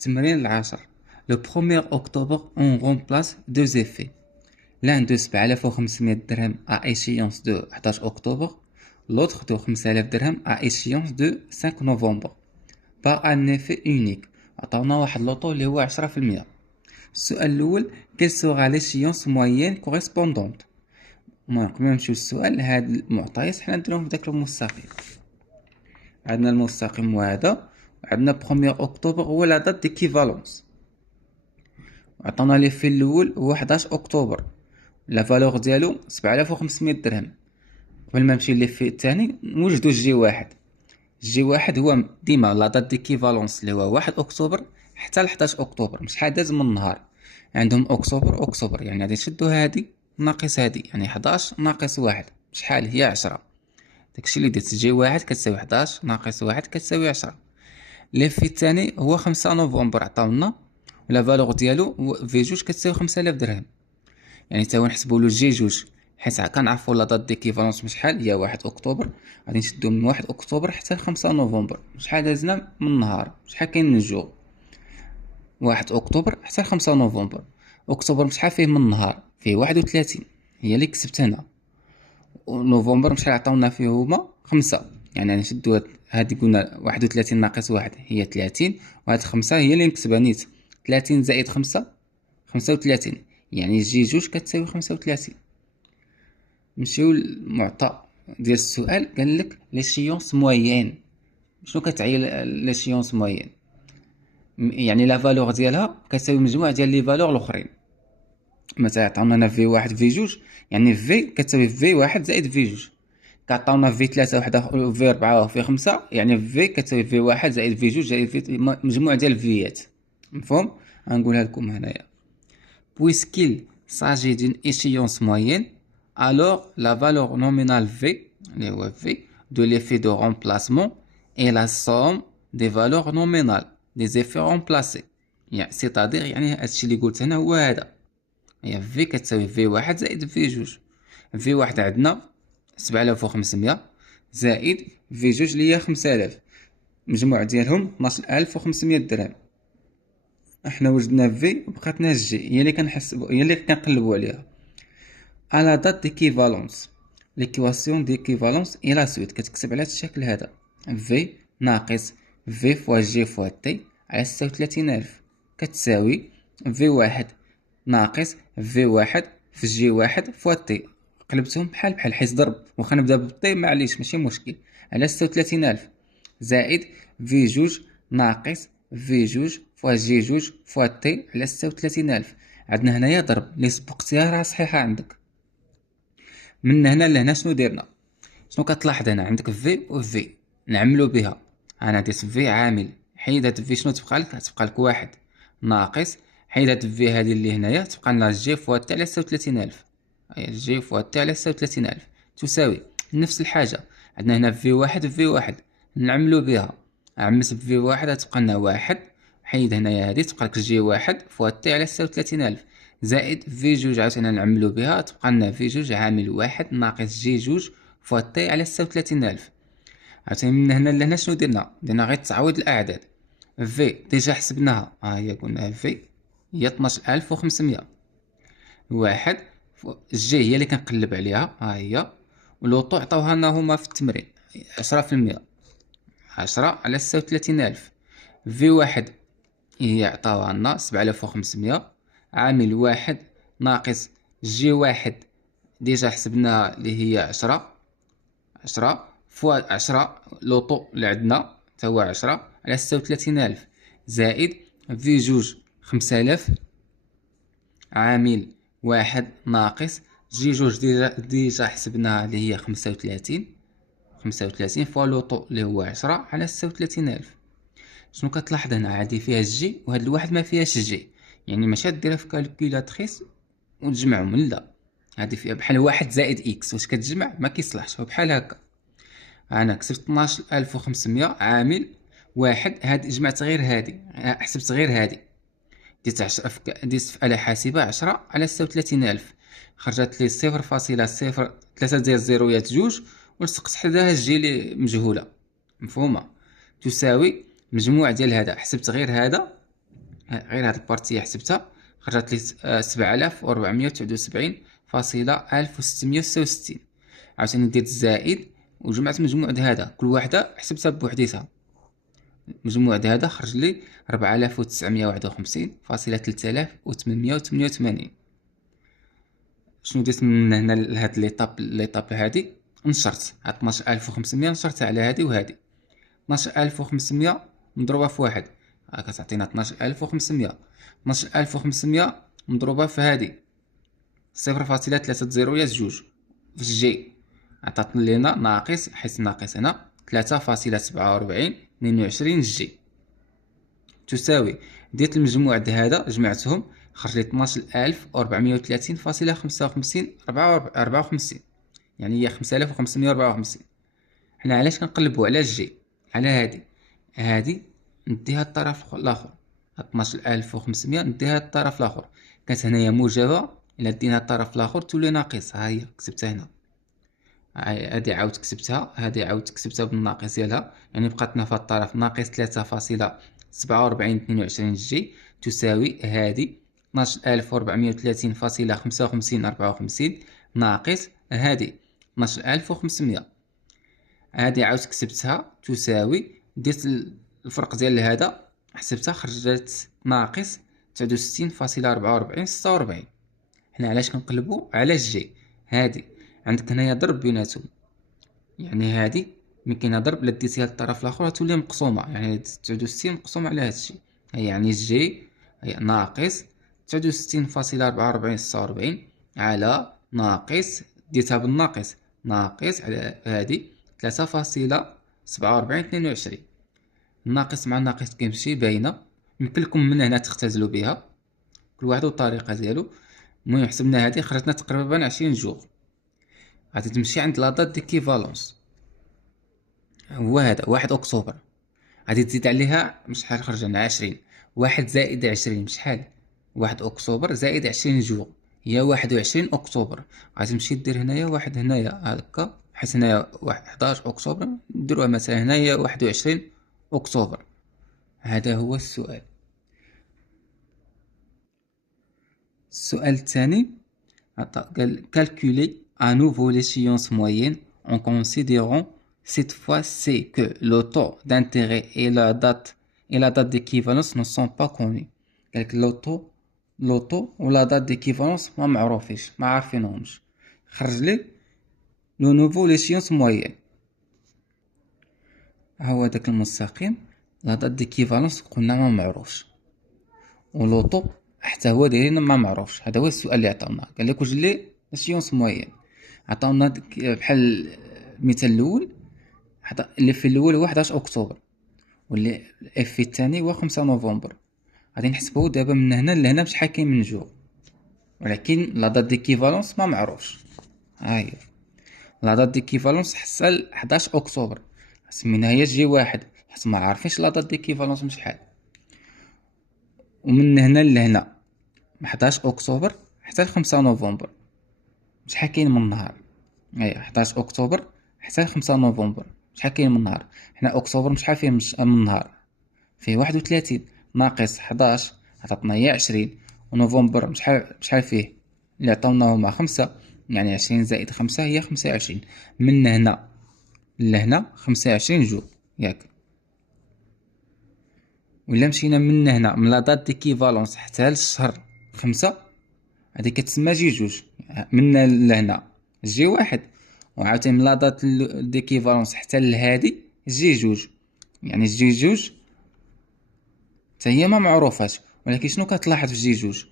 تمرين العاشر. Le 1er octobre, on remplace deux effets. L'un de 7500 dirhams à échéance de 11 octobre, l'autre de 5000 dirhams à échéance de 5 novembre. Par un effet unique. عطاونا واحد لوطو اللي هو 10%. السؤال الأول: quelle sera l'échéance moyenne correspondante؟ قبل ما نمشيو للسؤال، هاد المعطيات حنا نديروهم في داك المستقيم. عندنا المستقيم هذا، عندنا 1 أكتوبر هو لا دات ديكيفالونس. عطانا لي في الاول هو 11 اكتوبر، لا فالور ديالو 7500 درهم. قبل ما نمشي لي في الثاني نوجدو الجي واحد. الجي واحد هو ديما لا دات ديكيفالونس اللي هو 1 اكتوبر حتى ل 11 اكتوبر، مش حدد من النهار. عندهم اكتوبر يعني غادي نشدو هادي ناقص هادي، يعني 11 ناقص واحد شحال هي 10. داكشي اللي درت. جي واحد كتساوي 11 ناقص واحد كتساوي 10. لي في الثاني هو 5 نوفمبر عطاونا، ولا فالور ديالو في جوج كتساوي 5000 درهم. يعني تا نحسبوا له جي جوج، حيت كنعرفوا لا دات ديكيفالونس شحال هي 1 اكتوبر. غادي نشدو من 1 اكتوبر حتى ل 5 نوفمبر، شحال دازنا من النهار، شحال كاين من الجور. 1 اكتوبر حتى ل 5 نوفمبر. اكتوبر شحال فيه من النهار؟ فيه 31، هي اللي كتبت هنا. ونوفمبر شحال عطاونا فيه هما 5. يعني نشدو هادي قلنا 31 ناقص واحد هي 30، وهاد 5 هي اللي نكتبها نيت. 30 زائد 5 35، يعني جي جوج كتساوي 35. نمشيو للمعطى ديال السؤال. قال لك ليشيونس موين. شنو كتعني ليشيونس موين؟ يعني لا فالور ديالها كتساوي مجموع ديال لي فالور الاخرين. مثلا عطاونا في واحد في جوج، يعني في كتساوي في واحد زائد في جوج. كعطاونا في 3 وحده في 4 وفي 5، يعني في كتساوي في واحد زائد في جوج زائد في مجموع ديال الفيات. مفهوم؟ غنقولها لكم هنايا. Puisqu'il s'agit d'une échéance moyenne, alors la valeur nominale V, de l'effet de remplacement est la somme des valeurs nominales des effets remplacés. يعني c'est-à-dire يعني هادشي اللي قلت هنا هو هذا. هي في كتساوي في واحد زائد في جوج. في واحد عندنا 7500 زائد في جوج اللي هي 5000، مجموع ديالهم 12500 درهم. احنا وجدنا في بقاتنا جي، هي اللي كنحسبوا، هي اللي كنقلبوا عليها. على دات ديكيفالونس، ليكواسيون ديكيفالونس الى سويت كتكتب على هذا الشكل هذا: في ناقص في فوا جي فوا تي على 36000 كتساوي في واحد ناقص في واحد في جي واحد فوا تي. قلبتهم بحال بحال حيت ضرب، واخا نبدا بالطي معليش ماشي مشكل، على 36000 زائد في جوج ناقص في جوج فوا جي جوج فوا تي على 36000. عندنا هنايا ضرب اللي سبقتيها راه صحيحه عندك. من هنا لهنا شنو درنا؟ شنو كتلاحظ هنا؟ عندك في و في نعملو بها. انا درت في عامل، حيدت في شنو تبقى لك؟ تبقى لك واحد ناقص، حيدت في هذه اللي هنايا تبقى لنا جي فوا تي على 36000. هي جي فوا تي على 36000 تساوي نفس الحاجه. عندنا هنا في واحد وفي واحد نعملو بها. عمس في واحد تبقى لنا واحد، حيد هنايا هذه تبقى لك جي واحد فوا تي على 36000 زائد في جوج عاوتاني نعملو بها تبقى لنا في جوج عامل واحد ناقص جي جوج فوا تي على 36000. عاوتاني من هنا لهنا شنو درنا غير تعويض الاعداد. في ديجا حسبناها، ها هي قلنا في هي 12500. واحد جي هي اللي كنقلب عليها، ها هي. ولوطو عطاوها لنا هما في التمرين 10%، 10 على 36000. في واحد هي عطاوها لنا 7500 عامل واحد ناقص جي واحد ديجا حسبناها اللي هي 10 فوا 10 لوطو اللي عندنا تا هو 10 على 36000 زائد في جوج 5000 عامل واحد ناقص جي جوج ديجا حسبناها اللي هي 35 فوا لوطو اللي هو 10 على 36000. شنو كتلاحظ هنا؟ هادي فيها الجي وهاد الواحد ما فيهاش الجي، يعني ماشي ديرها في كالكولاتريس وتجمعهم، لا. هادي فيها بحال واحد زائد اكس، واش كتجمع؟ ما كيصلحش، بحال هكا. انا كسبت 12500 عامل واحد، هاد جمعت غير هادي، حسبت غير هادي، ديت 10 ديت في آلة حاسبة 10 على 36000 خرجت لي 0.0 3 ديال الزيرويات جوج، ولصقت حداها الجي لي مجهولة. مفهومة؟ تساوي مجموع ديال هذا، حسبت غير هذا غير هاد البارتية حسبتها خرجت لي 7479.1666. عاوتاني درت الزائد وجمعت مجموع هذا، كل وحدة حسبتها بوحديتها. مجموع هذا خرج لي 4951.3888. شنو درت من هنا لهاد ليطاب هادي؟ نشرت 12500، نشرتها على هادي وهادي. 12500 مضروبة في واحد كتعطينا 12500. 12500 مضروبة في هادي 0.302 في الجي عطاتنا لينا ناقص، حيت ناقص هنا 3.4722 جي، تساوي ديت المجموع هذا جمعتهم خرج لي 12430.55 يعني هي 5554. حنا علاش كنقلبو على الجي؟ على هادي نديها الطرف الاخر، 12500 نديها الطرف الاخر، كانت هنايا موجبه، الا دينا الطرف الاخر تولي ناقص. ها هي كتبتها هنا، هادي عاود كتبتها، هادي عاود كتبتها بالناقص ديالها، يعني بقاتنا في الطرف ناقص 3.4722 جي، تساوي هادي 12430.55 ناقص هادي 12500. هادي عاود كتبتها تساوي، درت الفرق ديال هذا حسبتها خرجت ناقص 69.4446. حنا علاش كنقلبو على الجي؟ هادي عندك هنايا ضرب بيناتهم، يعني هادي ملي كاين ضرب الا ديتيها للطرف الاخر تولي مقسومه، يعني 69 مقسومه على هادشي، يعني الجي هي ناقص 69.4446 على ناقص، ديتها بالناقص، ناقص على هادي 3.4722. الناقص مع الناقص كيمشي باينه، يمكن لكم من هنا تختزلوا بها، كل واحد والطريقه ديالو. المهم حسبنا هادي خرجتنا تقريبا 20 جوغ. غادي تمشي عند لا دات ديكيفالونس، هو هذا 1 اكتوبر، غادي تزيد عليها شحال خرج لنا 20. 1 زائد 20 بشحال؟ 1 اكتوبر زائد 20 جوغ هي 21 اكتوبر. غادي تمشي دير هنايا واحد هنايا هكا، حيت هنايا 11 اكتوبر نديروها مثلا هنايا 21 اكتوبر. هذا هو السؤال. السؤال الثاني قال calculer à nouveau l'échéance moyenne en considérant cette fois c'est que le taux d'intérêt et la date d'équivalence ne sont pas connus. قالك لوطو ولا دات ديكيفالونس ما معروفيش، ما عارفينهمش. خرج لي لو نوفو ليشيونس موين، هو داك المستقيم. لا دات ديكيفالونس قلنا ما معروفش، ولوطو حتى هو دايرين ما معروفش. هذا هو السؤال اللي عطاونا، قال لك واش لي ليشيونس موين. عطاونا بحال المثال الاول، اللي في الاول هو 11 اكتوبر، واللي في الثاني هو 5 نوفمبر. غادي نحسبو دابا من هنا لهنا بشحال كاين من جوغ، ولكن لا دات ديكيفالونس ما معروفش. ها هي لا دات ديكيفالونس حتى 11 اكتوبر، سميناها هي جي واحد حيت ما عارفينش لا دات ديكيفالونس شحال. ومن هنا لهنا 11 اكتوبر حتى 5 نوفمبر شحال كاين من نهار؟ هي 11 اكتوبر حتى 5 نوفمبر شحال كاين من نهار؟ حنا اكتوبر شحال فيه من نهار؟ فيه 31 ناقص 11 عطاتنا هي 20، ونوفمبر شحال فيه؟ اللي عطاونا هما 5، يعني 20 زائد 5 هي 25. من هنا لهنا 25 جوج ياك. ولا مشينا من هنا من لا دات ديكيفالونس حتى للشهر 5، هادي كتسمى جي جوج. من لهنا جي واحد، وعاوتاني من لا دات ديكيفالونس حتى لهادي جي جوج، يعني جي جوج حتى هي ما معروفاش. ولكن شنو كتلاحظ في جي جوج؟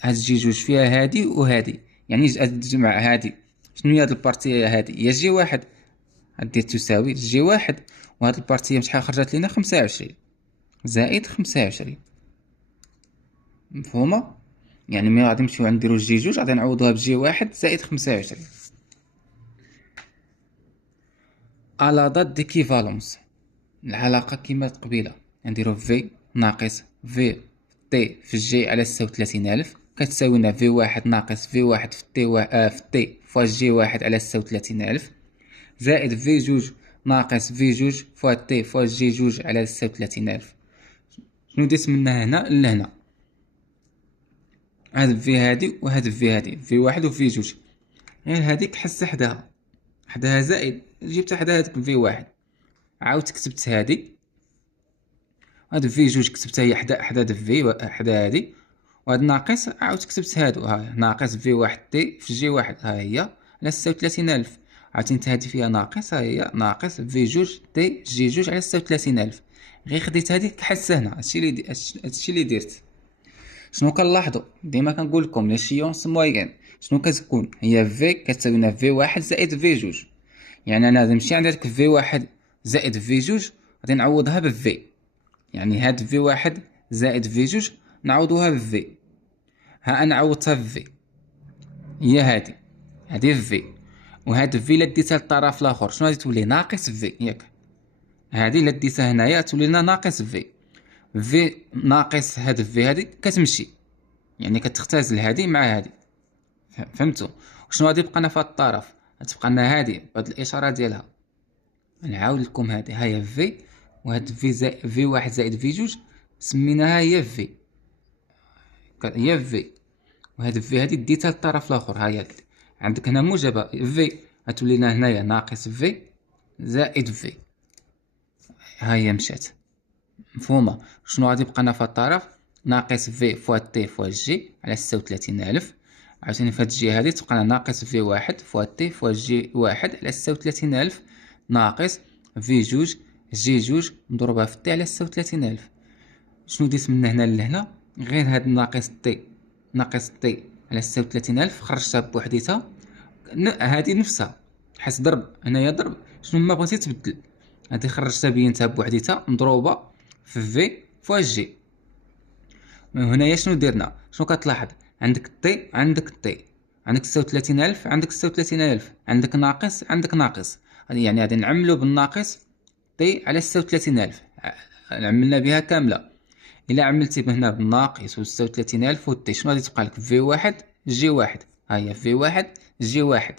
هاد جي جوج فيها هادي وهادي، يعني تجمع هادي، شنو هي هاد البارتيه هادي؟ هي جي واحد، غدير تساوي جي واحد، وهاد البارتيه شحال خرجت لينا؟ 25 زائد 25. مفهومه؟ يعني ملي غادي نمشيو نديرو جي جوج غادي نعوضوها بجي واحد زائد 25. على دات ديكيفالونس العلاقه كيما قبيله، نديرو في ناقص في تي في الجي على 36000 كتساوي لنا في واحد ناقص في واحد في تي في تي فوا جي واحد على 36000 زائد في جوج ناقص في جوج فوا تي فوا جي جوج على 36000. شنو درت من هنا لهنا؟ هاد في هادي وهاد في هادي، في واحد وفي جوج. غير هاديك حس حداها زائد، جبت حدا هاديك في واحد، عاود كتبت هادي، هاد في جوج كتبتها هي حدا هاد في حدا هادي، وهاد ناقص عاود كتبت هادو، ها ناقص في واحد تي في جي واحد، ها هي على 36,000. عاوتاني انت هادي فيها ناقص، ها هي ناقص في جوج تي جي جوج على 36,000. غير خديت هاديك حسها هنا، هادشي اللي درت. شنو كنلاحظوا ديما كنقول لكم لي شيونس موين شنو كتكون هي في كتساوي لنا في واحد زائد في جوج. يعني انا نمشي عند هاديك في واحد زائد في جوج غادي نعوضها بفي، يعني هاد في واحد زائد في جوج نعوضوها بفي. ها انا عوضتها بفي، هي هادي في، وهاد في الا ديتها للطرف الاخر شنو غادي تولي؟ ناقص في، ياك؟ هادي الا ديتها هنايا تولي لنا ناقص في ناقص هاد في هادي كتمشي، يعني كتختزل هادي مع هادي. فهمتوا؟ شنو غادي يبقى لنا في هاد الطرف؟ غتبقى لنا هادي بهاد الاشاره ديالها. نعاود لكم هادي، ها هي في، وهاد في زائد في واحد زائد في جوج سميناها هي في، هي في. وهاد في هادي ديتها للطرف الاخر، ها هي عندك هنا موجبه في، غتولي لنا هنايا ناقص في زائد في، ها هي مشات. مفهومه؟ شنو غادي يبقى لنا في الطرف؟ ناقص في فوا تي فوا جي على 36,000. عاوتاني في هاد الجهه هادي تبقى لنا ناقص في واحد فوا تي فوا جي واحد على 36,000 ناقص في جوج جي جوج مضروبه في تي على 36,000. شنو ديت من هنا لهنا؟ غير هاد ناقص تي على 36,000 خرجتها بوحديتها، هادي نفسها حس ضرب، هنايا ضرب، شنو ما بغيتي تبدل، هادي خرجتها بينتها بوحديتها مضروبه في فوا جي. هنايا شنو درنا؟ شنو كتلاحظ؟ عندك عندك 36,000 عندك 36,000، عندك ناقص عندك ناقص، يعني غادي نعملو بالناقص تي على 36,000، عملنا بها كامله. الا عملتي هنا بالناقص و 36,000 و تي شنو غادي تبقى لك؟ في واحد جي واحد، ها هي في واحد جي واحد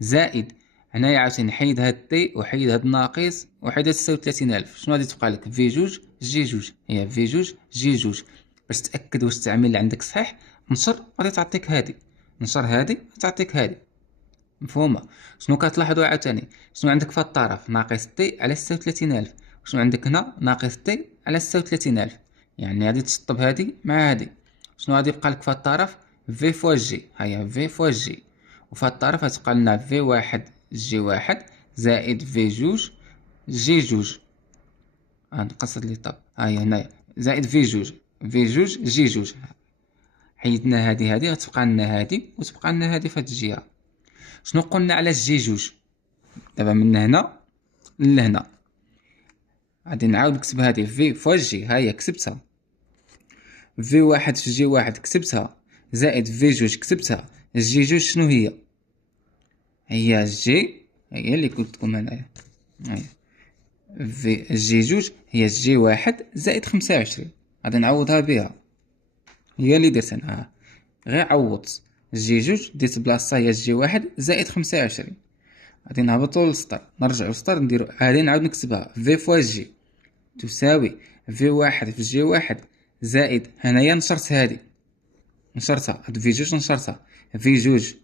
زائد هنايا عاوتاني نحيد هاد تي وحيد هاد الناقص وحيد هاد 36,000، شنو غادي تبقى لك؟ في جوج جي جوج، هي في جوج جي جوج. باش تاكد واش التعامل اللي عندك صحيح نشر غادي تعطيك هادي، نشر هادي تعطيك هادي. مفهومه؟ شنو كتلاحظوا عاوتاني؟ شنو عندك في الطرف؟ ناقص تي على 36,000، وشنو عندك هنا؟ ناقص تي على 36,000. يعني غادي تشطب هادي مع هادي، شنو غادي يبقى لك في الطرف؟ في فوا جي، هيا في فوا جي. وفي الطرف غتبقى لنا في واحد جي واحد زائد في جوج جي جوج، نقصد لي طب، هاهي هنايا زائد في جوج جي جوج. حيدنا هادي غتبقى لنا هادي وتبقى لنا هادي في هاد الجهه. شنو قلنا على جي جوج؟ دابا من هنا لهنا غادي نعاود نكتب هادي في فوا جي، ها هي كتبتها، في واحد في جي واحد كتبتها زائد في جوج كتبتها. جي جوج شنو هي؟ هي جي، هي اللي قلت لكم هنايا، في جي جوج هي جي واحد زائد 25، غادي نعوضها بها، هي اللي درت انا. غير عوضت جي جوج ديت بلاصتها هي جي واحد زائد 25. غادي نهبطو للسطر، نرجعو للسطر نديرو هادي، نعاود نكتبها في فوا جي تساوي في واحد في جي واحد زائد هنايا نشرت هادي، نشرتها هاد في جوج نشرتها في جوج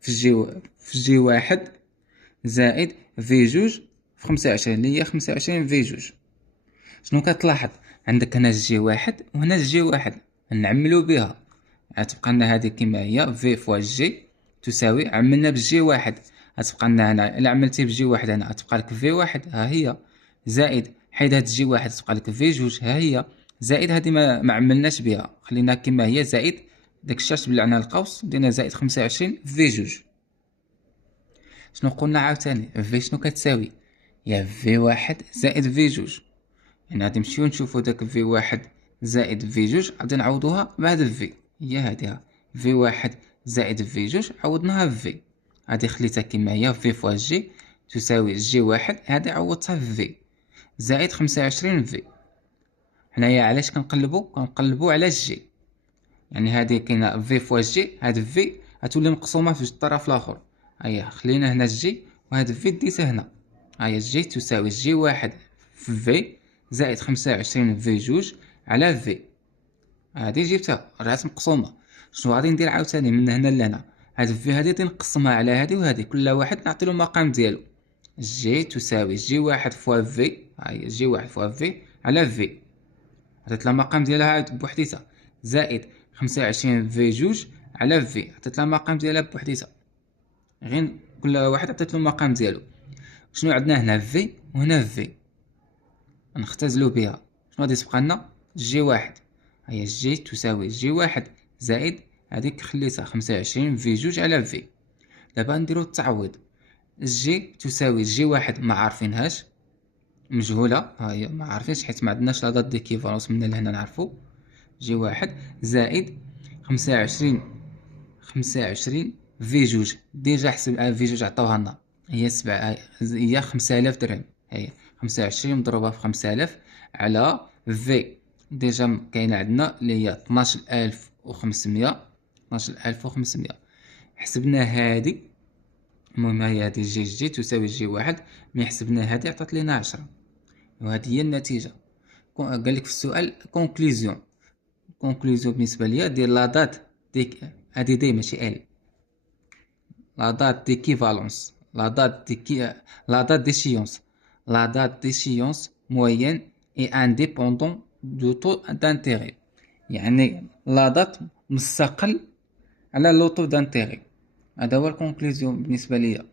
في جي واحد زائد في جوج في 25 اللي هي 25 في جوج. شنو كتلاحظ؟ عندك هنا جي واحد وهنا جي واحد نعملو بها، غتبقى لنا هادي كيما هي في فوا جي تساوي، عملنا بالجي واحد غتبقى لنا هنا، الا عملتي بجي واحد هنا غتبقى لك في واحد ها هي زائد حيد هاد جي واحد تبقى لك في جوج ها هي زائد هادي ما عملناش بها، خلينا كيما هي زائد داك الشاش بلعنا القوس دينا زائد 25 في جوج. شنو قلنا عاوتاني؟ في شنو كتساوي؟ هي في واحد زائد في جوج، يعني غادي نمشيو نشوفو داك في واحد زائد في جوج غادي نعوضوها بعد في، هي هادي في واحد زائد في جوج عوضناها في، هادي خليتها كيما هي في فوا جي تساوي جي واحد، هادي عوضتها في زائد 25 في. هنايا علاش كنقلبو على جي، يعني هادي كاينه في فوا جي، هاد في غتولي مقسومه في الطرف الاخر، هيا خلينا هنا جي وهاد في ديتها هنا، هيا جي تساوي جي واحد في زائد 25 في جوج على في، هادي جبتها رجعت مقسومه. شنو غادي ندير عاوتاني من هنا لهنا؟ هاد في هادي غادي نقسمها على هادي وهادي، كل واحد نعطي له المقام ديالو. جي تساوي جي واحد فوا في، ها هي جي واحد فوا في على في، عطيت لها المقام ديالها بوحديتها، زائد 25 في جوج على في، عطيت لها المقام ديالها بوحديتها. غير كل واحد عطيت له المقام ديالو. شنو عندنا هنا؟ في وهنا في، نختزلو بها. شنو غادي تبقى لنا؟ جي واحد، هي جي تساوي جي واحد زائد هذيك خليتها 25 في جوج على في. دابا نديرو التعويض. جي تساوي جي واحد ما عارفينهاش، مجهولة، ها هي ما عارفينش حيت ما عندناش لا دات ديكيفالونس من لهنا نعرفو. جي واحد زائد 25 في جوج، ديجا حسب في جوج عطاوها لنا هي 7، هي 5000 درهم. هي 25 مضروبة في 5000 على في، ديجا كاينة عندنا اللي هي 12500. 12500 حسبنا هادي، المهم هي هادي جي تساوي جي واحد، مي حسبنا هادي عطات لينا 10، وهذه هي النتيجة. قال لك في السؤال كونكلوزيون. كونكلوزيون بالنسبة ليا دير لا دات ديك، هادي دي ماشي ال، لا دات ديكيفالونس، لا دات ديشيونس، لا دات ديشيونس موين اي انديبوندون دو تو دانتيغي، يعني لا دات مستقل على لو تو دانتيغي. هذا هو الكونكلوزيون بالنسبة ليا.